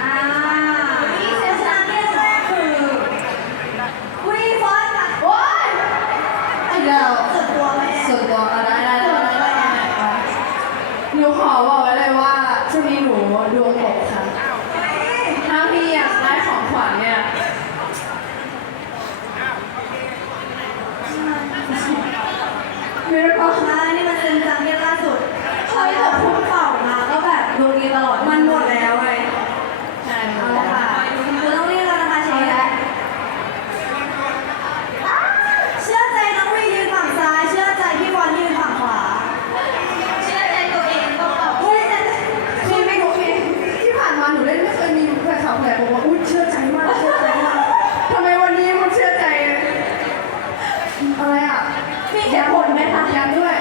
อ่ามีเซสชันที่แรกคือคุฟอนกับเดี๋วส่วนตัวแม่ส่วนตัวเอาได้ไได้ได้ไได้หนูขอบอกไว้เลยว่าช่วงนี้หนูดวงตกค่ะถ้าพี่อยากได้ของขวัญเนี่ยมิราเคิล อ่านี่มันเป็นจังเกิลล่าสุดเคยตกพุ่มเป่ามาก็แบบดวงดีตลอดมันหมด ยันด้วย